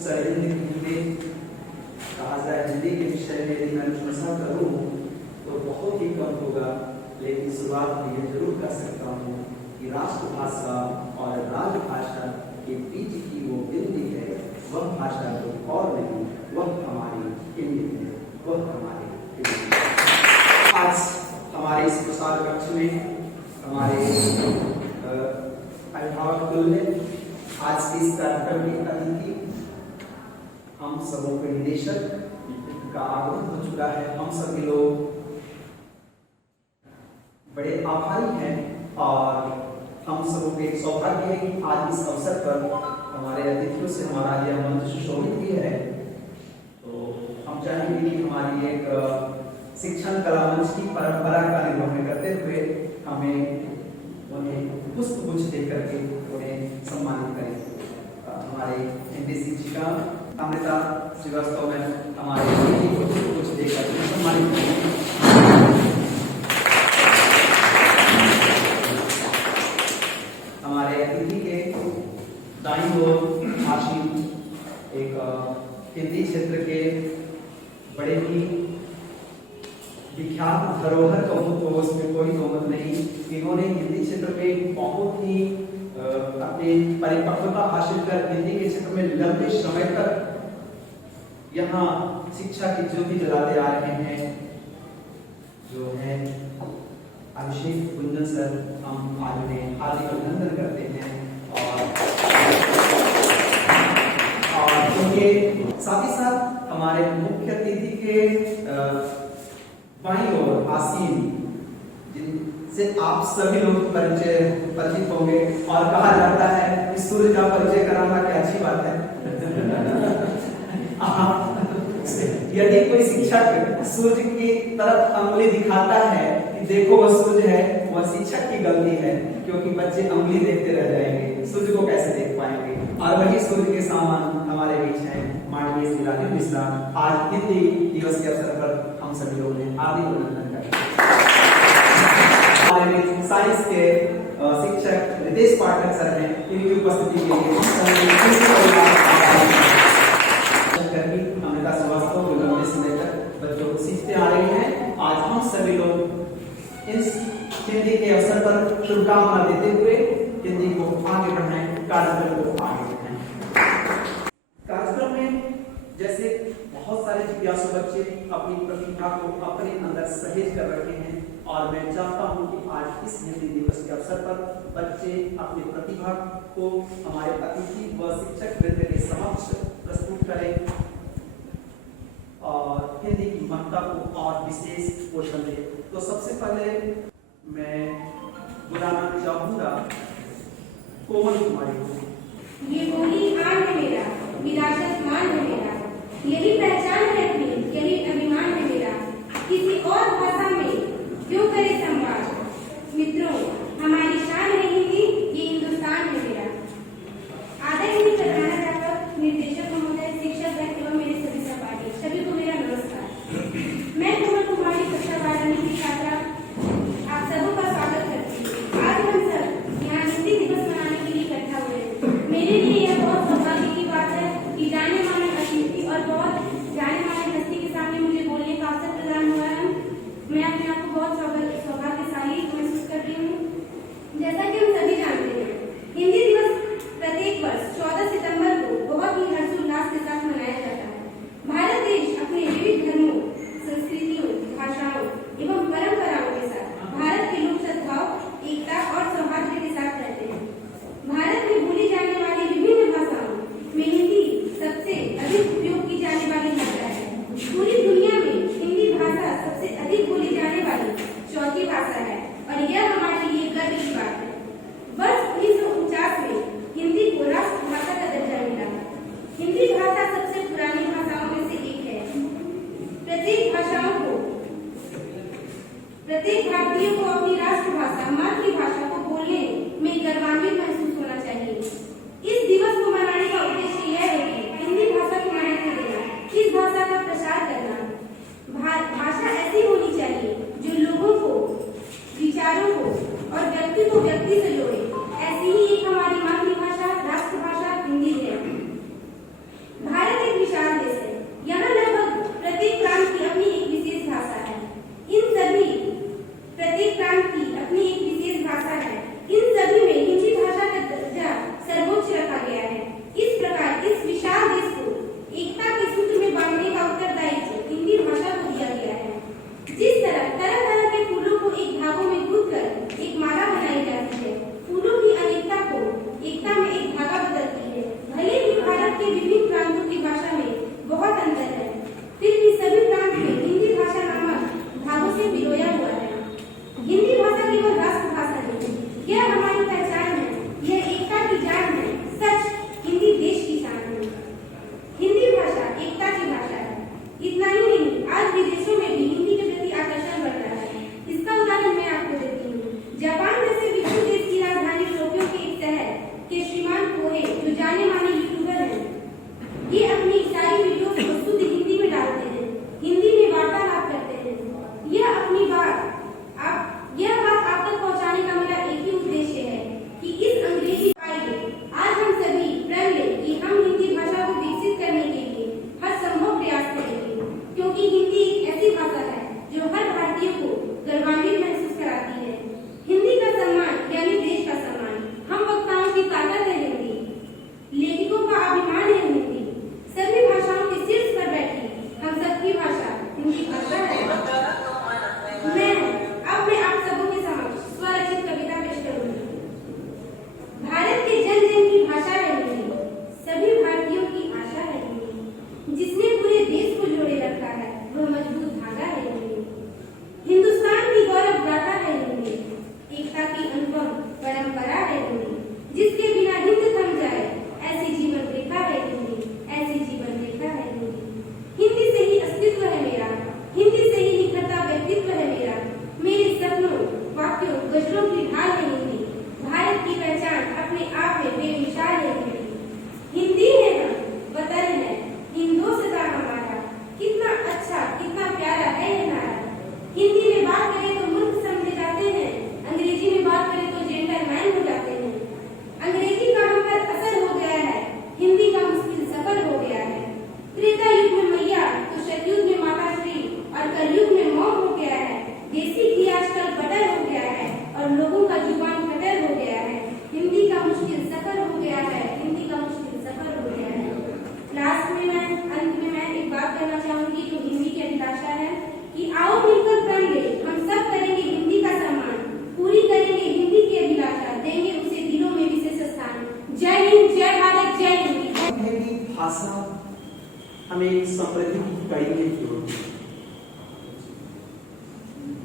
सरहिंद हिंदी कहा जाए, हिंदी के विषय में यदि मैं अनुशंसा करूं तो बहुत ही कम होगा, लेकिन शुरुआत में यह जरूर कर सकता हूं कि राष्ट्रभाषा और राजभाषा के बीच की वो बिंदी है, वह भाषा तो और नहीं, वह हमारी हिंदी है, वह हमारी हिंदी है। आज हमारे इस प्रसार कक्ष में हमारे अभिभावक ने आज के इस कार्यक्रम की अतिथि हम सबों के निदेशक का आगमन हो चुका है। हम सभी लोग बड़े आभारी हैं और हम सबों के सौभाग्य है कि आज इस अवसर पर हमारे अतिथियों से हमारा यह मंच सुशोभित भी है। तो हम चाहेंगे कि हमारी एक शिक्षण कला मंच की परंपरा का निर्वहन करते हुए हमें उन्हें पुष्प गुच्छ देकर के उन्हें सम्मानित करें। हमारे हिंदी शिक्षिका अमृता श्रीवास्तव में हमारे पुष्प गुच्छ देकर सम्मानित करें। हमारे अतिथि के दाईं ओर आशीन एक हिंदी क्षेत्र के बड़े ही विख्यात धरोहर कहूं तो उसमें कोई दोमत नहीं, इन्होंने हिंदी क्षेत्र में बहुत ही अपनी परिपक्वता हासिल कर हिंदी के क्षेत्र में लंबे समय तक यहाँ शिक्षा की ज्योति जलाते आ रहे हैं, जो है अभिषेक गुंजन सर। हम आज उन्हें हार्दिक अभिनंदन करते हैं और उनके साथ ही साथ हमारे मुख्य अतिथि के बाईं ओर आसीन, जिनसे आप सभी लोग परिचित होंगे और कहा जाता है कि सूर्य का परिचय कराना क्या अच्छी बात है। यदि कोई शिक्षक सूर्य की तरफ अंगुली दिखाता है कि देखो वह सूर्य है, वह शिक्षक की गलती है, क्योंकि बच्चे अंगुली देखते रह जाएंगे, सूर्य को कैसे देख पाएंगे। और वही सूर्य के सामान हमारे बीच हैं माननीय श्री राजीव मिश्रा। आज हिंदी दिवस के अवसर पर हम सभी लोगों ने हार्दिक अभिनंदन करते हैं। हमारे साइंस के शिक्षक रितेश पाठक सर हैं, इनकी उपस्थिति के लिए अमृता श्रीवास्तव जो लंबे समय तक बच्चों को सीखते आ रही हैं। आज हम सभी लोग इस हिंदी के अवसर पर शुभकामना देते हुए हिंदी को आगे बढ़ाएं, कार्यक्रम को आगे बढ़ाएं। कार्यक्रम में जैसे बहुत सारे जिज्ञासु बच्चे अपनी प्रतिभा को अपने अंदर सहेज कर रखे हैं और मैं चाहता हूं कि आज इस हिंदी दिवस के अवसर पर बच्चे अपनी प्रतिभा को हमारे अतिथि व शिक्षक वृंद के समक्ष प्रस्तुत करें और हिंदी की महत्ता को और विशेष पोषण दें। तो सबसे पहले मैं बुलाना चाहूंगा कोमल कुमारी को। ये बोली आन है मेरा, विरासत मान है मेरा, यही पहचान है अपनी, यही अभिमान है मेरा, किसी और भाषा में क्यों करे संवाद। मित्रों, हमारी शान है हिंदी, ये हिंदुस्तान है मेरा। आदरणीय प्रधान अध्यापक, निर्देशक महोदय, शिक्षक एवं मेरे सभी सहपाठी, सभी को मेरा नमस्कार। मैं कोमल कुमारी कक्षा 12वीं की छात्रा आप सबों का स्वागत करती हूँ। आज हम सब यहाँ हिंदी दिवस मनाने के लिए इकट्ठा हुए हैं। मेरे लिए यह बहुत सौभाग्य की बात है कि जाने माने अतिथि और बहुत जाने माने जाने माने यूट्यूबर हैं। ये अपनी सारी वीडियो शुद्ध हिंदी में डालते हैं, हिंदी में वार्तालाप करते हैं। यह बात आप तक पहुंचाने का मेरा एक ही उद्देश्य है कि इस अंग्रेजी आइए आज हम सभी प्रण लें कि हम हिंदी भाषा को विकसित करने के लिए हर संभव प्रयास करेंगे, क्योंकि हिंदी एक ऐसी भाषा है जो हर भारतीय को गौरवान्वित महसूस कराती है। हिंदी का सम्मान यानी देश का सम्मान, हम वक्ताओं की ताकत है हिंदी, लेखकों का अभिमान है हिंदी, सभी भाषाओं के शीर्ष पर बैठी हम सबकी भाषा हिंदी भाषा है। मैं आप सबों के समक्ष स्वरचित कविता पेश करूंगी। भारत के जन जन की भाषा है हिंदी, सभी भारतीयों की आशा है हिंदी, जिसने पूरे देश को जोड़े रखा है वह मजबूत धागा है हिंदी। हिंदुस्तान की गौरव गाथा है हिंदी, एकता की अनुपम परंपरा है हिंदी, जिसके बिना हिंद थम जाए ऐसी जीवन रेखा है हिंदी, ऐसी जीवन रेखा है हिंदी। हिंदी से ही अस्तित्व है मेरा, हिंदी से ही निखरता व्यक्तित्व है मेरा, मेरे सपनों वाक्यों गजलों की ढाल है हिंदी, भारत की पहचान अपने आप में बेमिसाल है हिंदी। हिंदी है हम, वतन है हिंदोस्तां हमारा, कितना अच्छा कितना प्यारा है ये नारा। हिंदी में बात करें तो मूर्ख समझे जाते हैं, अंग्रेजी में बात करें तो जेंटलमैन हो जाते हैं। अंग्रेजी का हम पर असर हो गया है, हिंदी का मुश्किल सफर हो गया है। त्रेता युग में मैया तो सतयुग में माता श्री और कलयुग में मौत हो गया है। देसी घी आजकल बटर हो गया है और लोगों का जुबान कटर हो गया है। हिंदी का मुश्किल सफर हो गया है, हिंदी का मुश्किल सफर हो गया है। अंत में मैं एक बात कहना चाहूंगी जो हिंदी की अभिलाषा है कि आओ मिलकर प्रण ले, हम सब करेंगे हिंदी का सम्मान, पूरी करेंगे हिंदी की अभिलाषा, देंगे उसे दिलों में विशेष स्थान। जय हिंद, जय भारत, जय हिंदी। भाषा हमें समृद्धि की कड़ी में जोड़ती है।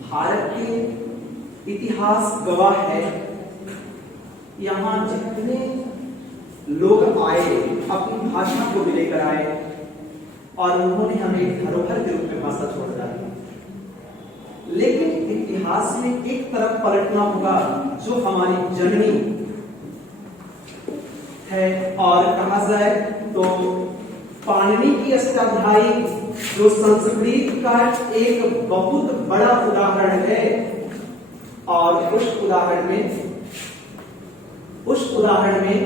भारत के इतिहास गवाह है, यहाँ जितने लोग आए अपनी भाषा को भी लेकर आए और उन्होंने हमें एक धरोहर के रूप में भाषा छोड़ डाली। लेकिन इतिहास में एक तरफ पलटना होगा जो हमारी जननी है, और कहा जाए तो पाणिनि की अष्टाध्यायी जो संस्कृत का एक बहुत बड़ा उदाहरण है, और उस उदाहरण में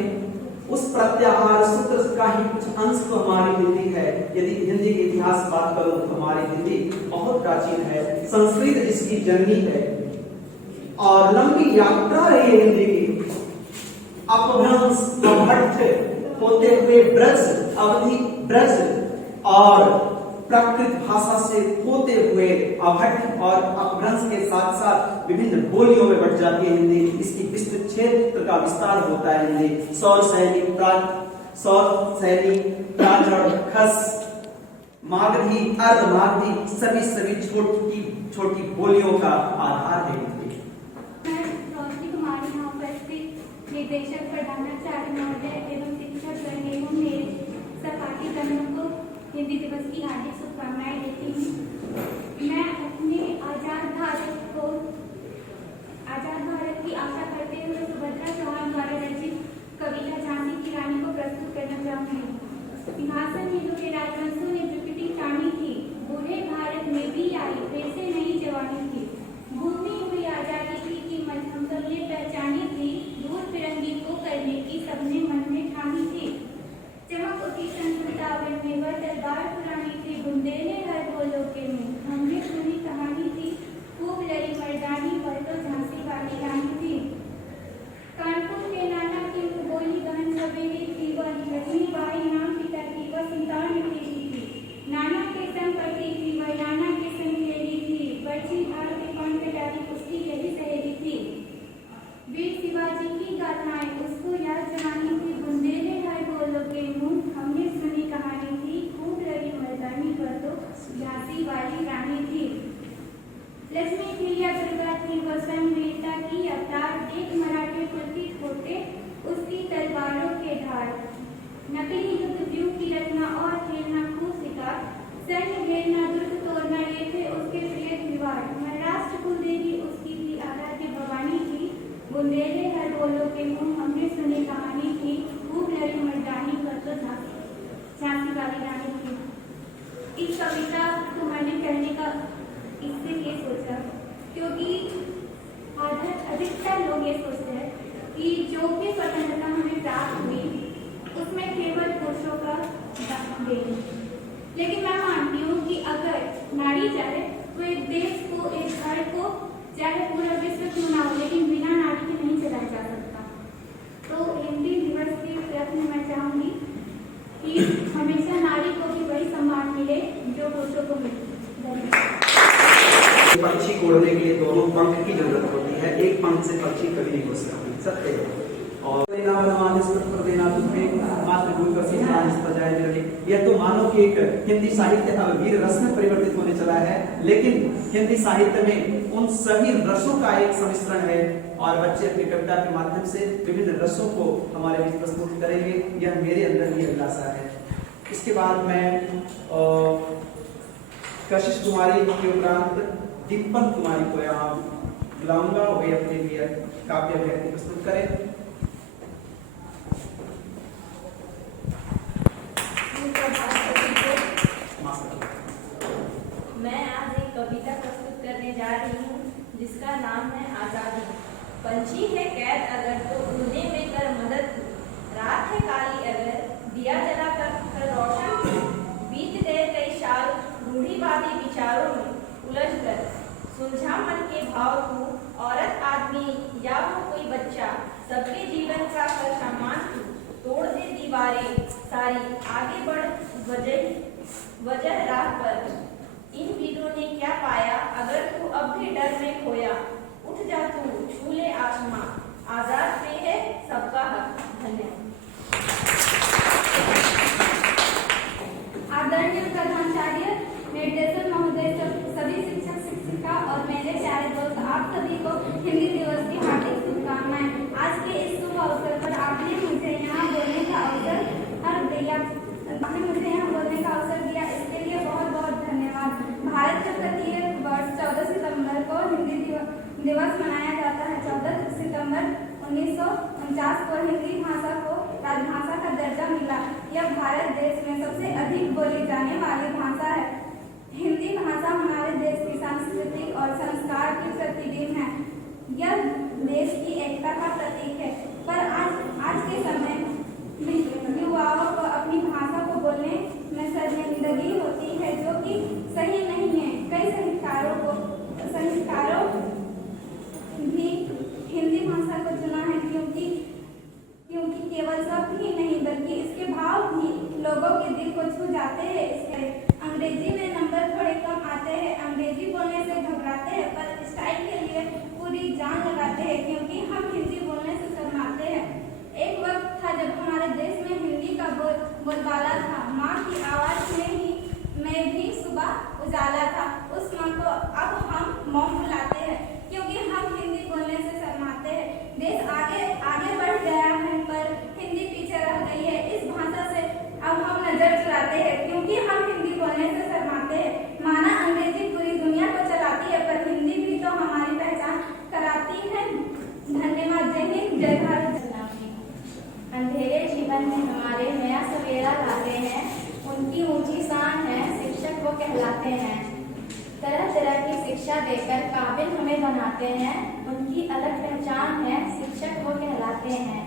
उस प्रत्याहार सूत्र का ही कुछ अंश तो हमारी हिंदी है। यदि हिंदी के इतिहास बात करो तो हमारी हिंदी बहुत प्राचीन है, संस्कृत जिसकी जननी है, और लंबी यात्रा रही है हिंदी की। अपभ्रंश अपभट्ट होते हुए ब्रज, अवधि ब्रज और प्राकृत भाषा से होते हुए अभट्ट और अपभ्रंश के साथ साथ विभिन्न बोलियों में बढ़ जाती है हिंदी। इसकी विस्तृत क्षेत्र का विस्तार होता है हिंदी। सौर सैनी, प्राचर, खस, मागधी, अर्धमागधी, सभी छोटी छोटी बोलियों का आधार है हिंदी। मैं रोशनी कुमारी यहाँ उपस्थित निर्देशक प्रधानाचार्य महोदय एवं शिक्षक एवं मेरे सहपाठी गणों को हिंदी दिवस की हार्दिक शुभकामनाएं देती हूँ। मैं अपने आजाद भारत की आशा करते हुए सुभद्रा चौहान द्वारा रचित कविता झांसी की रानी को प्रस्तुत करना चाहूंगी। सिंहासन हिंदू के राजवंशों ने विकटी तानी थी, बूढ़े भारत में भी आई फिर से नई जवानी थी। भूमि हुई आजादी की कीमत हम सब ने पहचानी थी, दूर फिरंगी को करने की सबने मन में ठानी थी। चमक उठी सन 57 में वह दरबार पुरानी थी, बुंदेले हर बोलों के में हमने सुनी कहानी थी, खूब लड़ी मर्दानी पर तो झांसी वाली रानी थी। कानपुर के नाना की देंगे। लेकिन मैं मानती हूँ कि अगर नारी चाहे तो एक देश को, एक घर को, चाहे पूरा विश्व क्यों ना हो, लेकिन बिना नारी के नहीं चलाया जा सकता। तो हिंदी दिवस के प्रश्न में मैं चाहूंगी कि हमेशा नारी को भी वही सम्मान मिले जो पुरुषों को मिलती है। पक्षी को उड़ने के लिए दोनों पंख की जरूरत होती है, एक पंख से पक्षी कभी नहीं घुस सकती, सत्य है। और यह तो मानो कि एक हिंदी साहित्य अब वीर रस में परिवर्तित होने चला है, लेकिन हिंदी साहित्य में उन सभी रसों का एक सम्मिश्रण है और बच्चे अपनी कविता के माध्यम से विभिन्न रसों को हमारे बीच प्रस्तुत करेंगे। यह मेरे अंदर भी अभिलाषा है। इसके बाद मैं कशिश कुमारी के उपरांत डिम्पल कुमारी को यहाँ बुलाऊंगा, वे अपने लिए काव्य अभिव्यक्ति प्रस्तुत करें। मैं आज एक कविता प्रस्तुत करने जा रही हूँ जिसका नाम है आजादी। पंछी है कैद अगर तो उड़ने में कर मदद, रात है काली अगर दिया जला कर रोशन, बीत गए कई साल रूढ़िवादी विचारों में उलझ कर, सुलझा मन के भाव को, औरत आदमी या वो कोई बच्चा, सबके जीवन का कर सम्मान तू, तोड़ दे दीवारें सारी, आगे बढ़ वजह राह पर। इन वीरों ने क्या पाया अगर तू अब भी डर में खोया, उठ जा तू छू ले आसमां, आजाद पे है सबका हक। धन्यवाद। आदरणीय प्रधानाचार्य, निर्देशक महोदय, सभी शिक्षक शिक्षिका और मेरे प्यारे दोस्त, आप सभी को हिंदी दिवस की हार्दिक शुभकामनाएं। आज के इस शुभ अवसर पर आपने मुझे यहाँ बोलने का अवसर दिया, इसके लिए बहुत बहुत धन्यवाद। भारत का प्रत्येक वर्ष 14 सितंबर को हिंदी दिवस मनाया जाता है। 14 सितंबर 1949 को हिंदी भाषा को राजभाषा का दर्जा मिला। यह भारत देश में सबसे अधिक बोली जाने वाली भाषा है। हिंदी भाषा हमारे देश की संस्कृति और संस्कार की प्रतिबिंब है। यह देश की एकता का प्रतीक है। पर आज के समय युवाओं को अपनी भाषा को बोलने में शर्मिंदगी होती है, जो कि सही नहीं है। कई साहित्यकारों भी हिंदी भाषा को चुना है क्योंकि केवल शब्द ही नहीं बल्कि इसके भाव भी लोगों के दिल को छू जाते हैं। इसके अंग्रेजी में नंबर थोड़े कम आते हैं, अंग्रेजी बोलने से घबराते हैं, पर स्टाइल के लिए पूरी जान लगाते हैं क्योंकि हम हिंदी बोलने से शर्माते हैं। एक वक्त था जब हमारे देश में हिंदी का बोलबाला था। माँ की आवाज में भी सुबह उजाला था। उस माँ को अब हम मौन बुलाते हैं क्योंकि हम हिंदी बोलने से शर्माते हैं। देश आगे बढ़ गया है पर हिंदी पीछे रह गई है। इस भाषा से अब हम नजर चुराते हैं क्योंकि हम हिंदी बोलने से शर्माते हैं। माना अंग्रेजी पूरी दुनिया को चलाती है पर हिंदी भी तो हमारी पहचान कराती है। धन्यवाद। जय हिंद, जय भारत। अंधेरे जीवन में हमारे नया सवेरा लाते हैं, उनकी ऊंची शान है, शिक्षक वो कहलाते हैं। तरह तरह की शिक्षा देकर काबिल हमें बनाते हैं, उनकी अलग पहचान है, शिक्षक वो कहलाते हैं।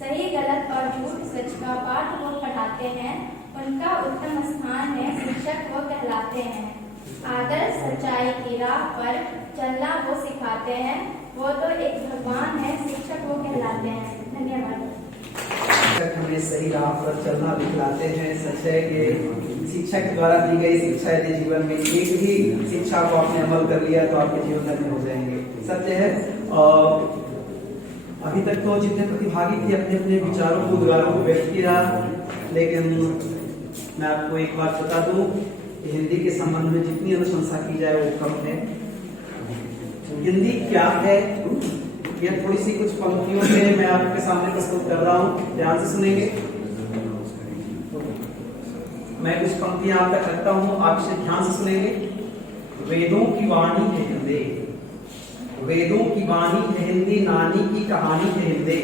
सही गलत और झूठ सच का पाठ वो पढ़ाते हैं, उनका उत्तम स्थान है, शिक्षक वो कहलाते हैं। आदर्श सच्चाई की राह पर चलना वो सिखाते हैं, वो तो एक भगवान है, शिक्षक वो कहलाते हैं। धन्यवाद। शिक्षक हमें सही राह पर चलना दिखलाते हैं। सच है कि शिक्षक द्वारा दी गई शिक्षा यदि जीवन में एक ही शिक्षा को आपने अमल कर लिया तो आपके जीवन में हो जाएंगे। सत्य है। अभी तक तो जितने प्रतिभागी थे अपने अपने विचारों को उद्गारों को व्यक्त किया, लेकिन मैं आपको एक बात बता दूं कि हिंदी के संबंध में जितनी अनुशंसा की जाए वो कम है। हिंदी क्या है यह थोड़ी सी कुछ पंक्तियों में मैं आपके सामने प्रस्तुत कर रहा हूँ, ध्यान से सुनेंगे। मैं कुछ पंक्तियां आप तक रखता हूँ, आप इसे ध्यान से सुनेंगे। वेदों की वाणी है हिंदी, वेदों की वाणी है हिंदी, नानी की कहानी है हिंदी।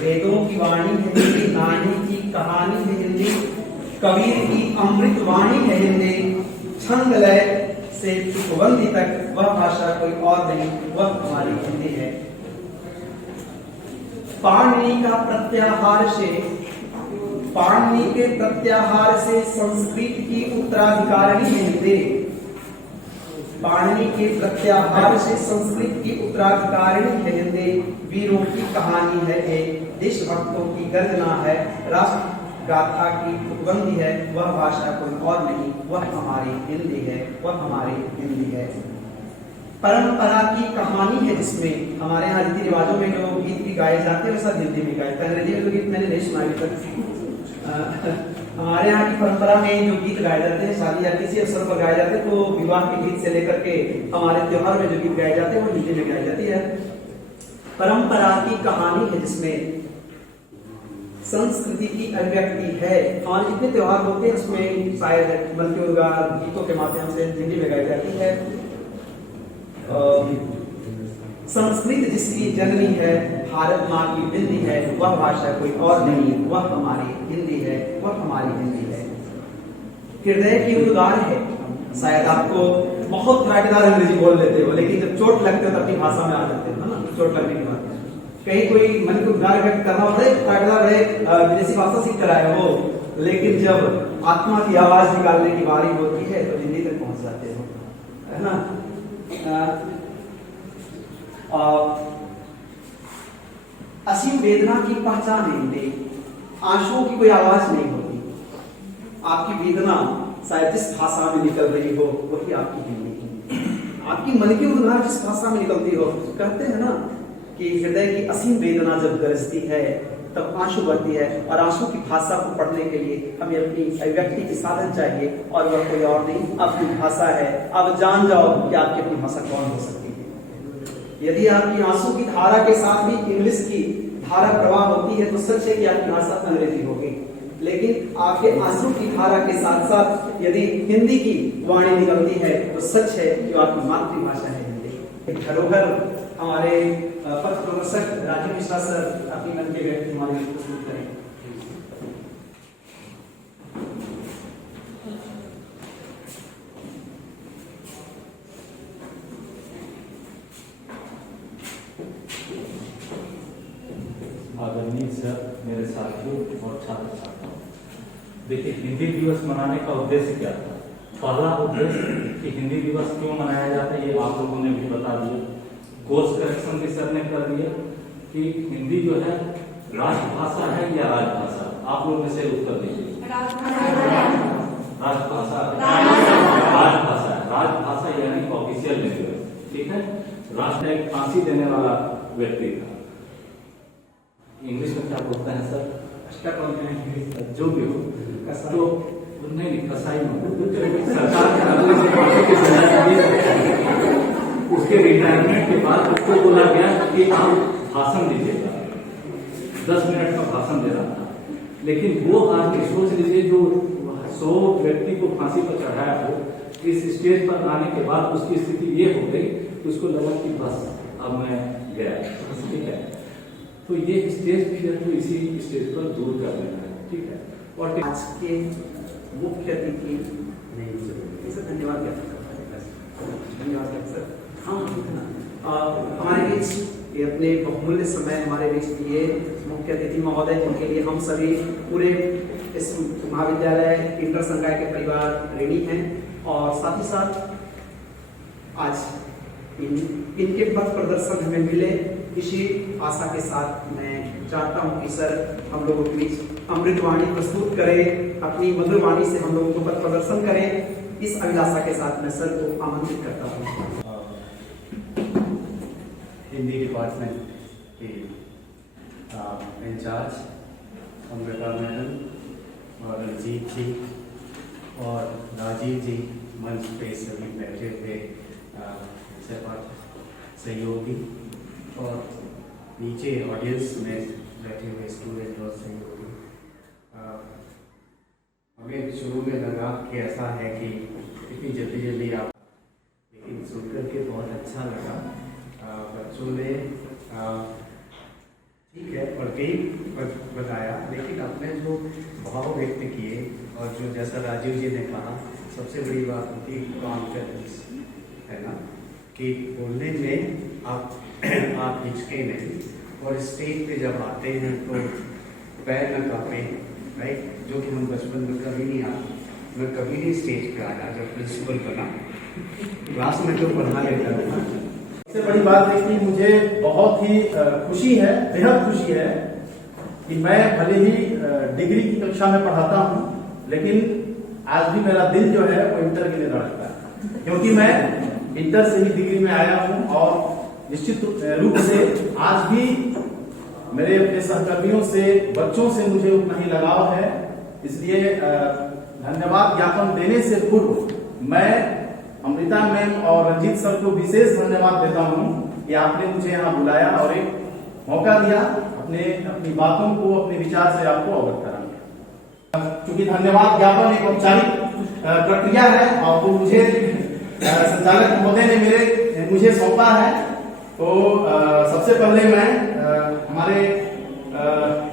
वेदों की वाणी है हिंदी, नानी की कहानी है हिंदी। कबीर की अमृत वाणी है हिंदी। छंद लय से सुगंधि तक वह भाषा कोई और नहीं, वह हमारी हिंदी है। पाणिनि का प्रत्याहार से पाणिनि के प्रत्याहार से संस्कृत की उत्तराधिकारिणी हिंदी, पाणिनि के प्रत्याहार से संस्कृत की उत्तराधिकारिणी हिंदी, वीरों की कहानी है, एक देशभक्तों की गर्जना है, राष्ट्र गाथा की उपबंधी है, वह भाषा कोई और नहीं, वह हमारी हिंदी है, वह हमारी हिंदी है। परंपरा की कहानी है जिसमें हमारे यहाँ रीति रिवाजों में जो गीत भी गाए जाते हैं वैसा हिंदी में गाए जाते हैं। अंग्रेजी में तो गीत मैंने नहीं सुना अभी तक। हमारे यहाँ की परंपरा में जो गीत गाए जाते हैं शादी या किसी अवसर पर गाए जाते हैं, तो विवाह के गीत से लेकर के हमारे त्योहार में जो गीत गाए जाते हैं वो हिंदी में गाई जाती है। परंपरा की कहानी है जिसमें संस्कृति की अभिव्यक्ति है। हमारे जितने त्योहार होते हैं उसमें शायद बल्कि उद्गार गीतों के माध्यम से हिंदी में गाई जाती है। संस्कृत जिसकी जननी है, भारत माँ की हिंदी है, वह भाषा कोई और नहीं, वह हमारी हिंदी है, वह हमारी हिंदी है। हृदय की उद्गार है। शायद आपको बहुत घाटेदार अंग्रेजी बोल लेते हो, लेकिन जब चोट लगते हो तो अपनी भाषा में आ जाते हो ना, चोट लगने के बाद कहीं कोई मन को उद्गार व्यक्त करना होता है, घाटेदार रहे विदेशी भाषा सीख कर आए हो, लेकिन जब आत्मा की आवाज निकालने की बारी होती है तो हिंदी तक पहुंच जाते हो, है ना। असीम वेदना की पहचान हिंदी, आंसुओं की कोई आवाज नहीं होती। आपकी वेदना शायद जिस भाषा में निकल रही हो वही आपकी हिंदी, आपकी मन की उद्गार जिस भाषा में निकलती हो। कहते हैं ना कि हृदय की असीम वेदना जब गरजती है तब आंसू बहती है, और आंसू की भाषा को पढ़ने के लिए हमें अपनी अभिव्यक्ति की साधन चाहिए, और वह कोई और नहीं आपकी भाषा है। अब जान जाओ कि आपकी अपनी भाषा कौन हो सकती है। यदि आपकी आंसू की धारा के साथ भी इंग्लिश की धारा प्रवाह होती है तो सच है कि आपकी भाषा अंग्रेजी होगी, लेकिन आपके आंसू की धारा के साथ साथ यदि हिंदी की वाणी निकलती है तो सच है कि आपकी मातृभाषा है हिंदी। धरोहर हमारे पथ प्रदर्शक राजीव मिश्रा सर अपनी मन के व्यक्ति हमारे लिए प्रस्तुत करें। आदरणीय सर, मेरे साथियों और छात्र छात्राओं, देखिए हिंदी दिवस मनाने का उद्देश्य क्या था। पहला उद्देश्य कि हिंदी दिवस क्यों मनाया जाता है ये आप लोगों ने भी बता दिया। कोर्स करेक्शन भी सर ने कर दिया कि हिंदी जो है राजभाषा है या राजभाषा। आप लोग में से उत्तर दीजिए। राजभाषा, राजभाषा, राजभाषा यानी ऑफिशियल लैंग्वेज, ठीक है। राष्ट्र एक फांसी देने वाला व्यक्ति था, इंग्लिश में क्या बोलते हैं सर, जो भी हो, तो नहीं कसाई सरकार उसके रिटायरमेंट के बाद उसको बोला गया कि आप भाषण दीजिएगा। 10 मिनट का भाषण दे रहा था, लेकिन वो आदमी सोच लीजिए जो 100 व्यक्ति को फांसी पर चढ़ाया हो, इस स्टेज पर आने के बाद उसकी स्थिति ये हो गई कि उसको लगा कि बस अब मैं गया, ठीक है। तो ये स्टेज फियर को इसी स्टेज पर दूर कर देना है, ठीक है। और आज के मुख्य अतिथि धन्यवाद व्यक्त करता है, धन्यवाद सर। हमारे बीच ये अपने बहुमूल्य समय हमारे बीच दिए मुख्य अतिथि महोदय, जिनके लिए हम सभी पूरे इस महाविद्यालय इंटर संकाय के परिवार ऋणी हैं, और साथ ही साथ आज इनके पथ प्रदर्शन हमें मिले, इसी आशा के साथ मैं चाहता हूं कि सर हम लोगों के बीच अमृतवाणी प्रस्तुत करें, अपनी मधुर वाणी से हम लोगों को पथ प्रदर्शन करें। इस अभिलाषा के साथ मैं सर को आमंत्रित करता हूं। हिंदी डिपार्टमेंट के इंचार्ज अमृता मैडम और रंजीत जी और राजीव जी मंच पे सभी बैठे हुए सहयोगी, और नीचे ऑडियंस में बैठे हुए स्टूडेंट और सहयोगी। हमें शुरू में लगा कि ऐसा है कि इतनी जल्दी आप, लेकिन सुनकर के बहुत अच्छा लगा। बच्चों ने ठीक है और भी बताया, लेकिन अपने जो भाव व्यक्त किए, और जो जैसा राजीव जी ने कहा सबसे बड़ी बात होती है कॉन्फिडेंस, है ना, कि बोलने में आप हिचके नहीं, और स्टेज पे जब आते हैं तो पैर न कांपे, राइट, जो कि हम बचपन में कभी नहीं आए। मैं कभी नहीं स्टेज पे आया जब प्रिंसिपल बना, क्लास में जो पढ़ा लेता था। सबसे बड़ी बात है कि मुझे बहुत ही खुशी है, बेहद खुशी है कि मैं भले ही डिग्री की कक्षा में पढ़ाता हूँ, लेकिन आज भी मेरा दिल जो है वो इंटर के लिए धड़कता है, क्योंकि मैं इंटर से ही डिग्री में आया हूँ और निश्चित रूप से आज भी मेरे अपने सहकर्मियों से, बच्चों से मुझे उतना ही लगाव है। इसलिए धन्यवाद ज्ञापन देने से पूर्व मैं अमृता मैम और रंजीत सर को विशेष धन्यवाद देता हूँ कि आपने मुझे यहाँ बुलाया और एक मौका दिया अपनी बातों को, अपने विचार से आपको अवगत कराने। क्योंकि धन्यवाद ज्ञापन एक औपचारिक प्रक्रिया है और वो मुझे संचालक महोदय ने मुझे सौंपा है, तो सबसे पहले मैं हमारे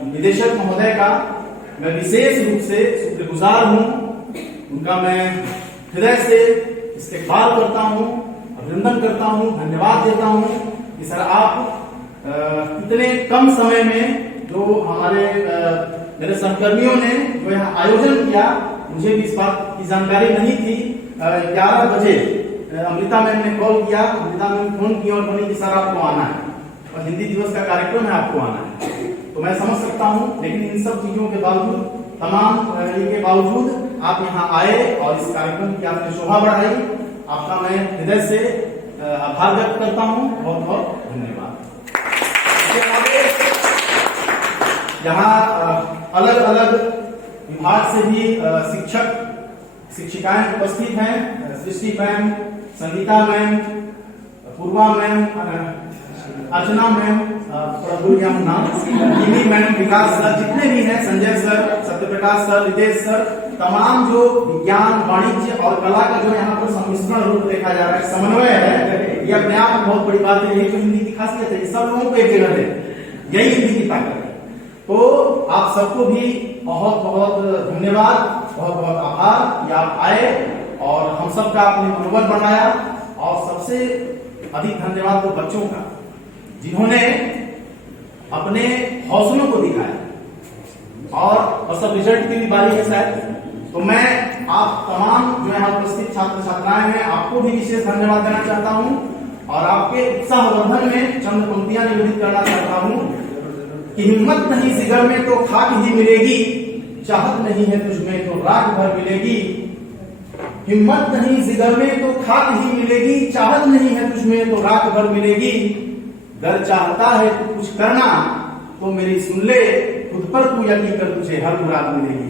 निदेशक महोदय का मैं विशेष रूप से शुक्रगुजार हूँ। उनका मैं हृदय से इस्तेकबाल करता हूँ, अभिनंदन करता हूँ, धन्यवाद देता हूँ कि सर आप इतने कम समय में जो हमारे मेरे सहकर्मियों ने जो यहाँ आयोजन किया, मुझे भी इस बात की जानकारी नहीं थी। 11 बजे अमृता मैम ने कॉल किया, अमृता मैम फोन किया और बोली कि सर आपको आना है और हिंदी दिवस का कार्यक्रम है, आपको आना है। तो मैं समझ सकता हूँ, लेकिन इन सब चीजों के बावजूद, तमाम के बावजूद आप यहाँ आए और इस कार्यक्रम की आपने शोभा बढ़ाई। आपका मैं हृदय से आभार व्यक्त करता हूँ, बहुत बहुत धन्यवाद। यहाँ अलग अलग विभाग से भी शिक्षक शिक्षिकाएं उपस्थित हैं। Srishti ma'am, Sangeeta ma'am, Purva ma'am, Archana ma'am, Prabhu नाम, गिनी मैम, विकास सर, जितने भी हैं, Sanjay sir, Satyaprakash sir, Ritesh sir, तमाम जो विज्ञान, वाणिज्य और कला का जो यहाँ पर सम्मिश्रण रूप देखा जा रहा है, समन्वय है, ये अपने आप में बहुत बड़ी बात है। यही तो हिंदी की खासियत है, सब लोगों को एक जगह है, यही हिंदी की ताकत है। तो आप सबको भी बहुत बहुत धन्यवाद, बहुत बहुत आभार कि आप आए और हम सबका आपने मनोबल बनाया। और सबसे अधिक धन्यवाद तो बच्चों का, जिन्होंने अपने हौसलों को दिखाया। और सब रिजल्ट की भी बारी है शायद, तो मैं आप तमाम जो यहाँ उपस्थित छात्र छात्राएं हैं, आपको भी विशेष धन्यवाद देना चाहता हूँ और आपके उत्साहवर्धन में चंद पंक्तियां निवेदित करना चाहता हूँ कि हिम्मत नहीं जिगर में तो खाक ही मिलेगी, चाहत नहीं है तुझमें तो राख भर मिलेगी। हिम्मत नहीं जिगर में तो खाक ही मिलेगी, चाहत नहीं है तुझमें तो राख भर मिलेगी। अगर चाहता है तू कुछ करना तो मेरी सुन ले, खुद पर तू यकीन कर, तुझे हर मुराद मिलेगी।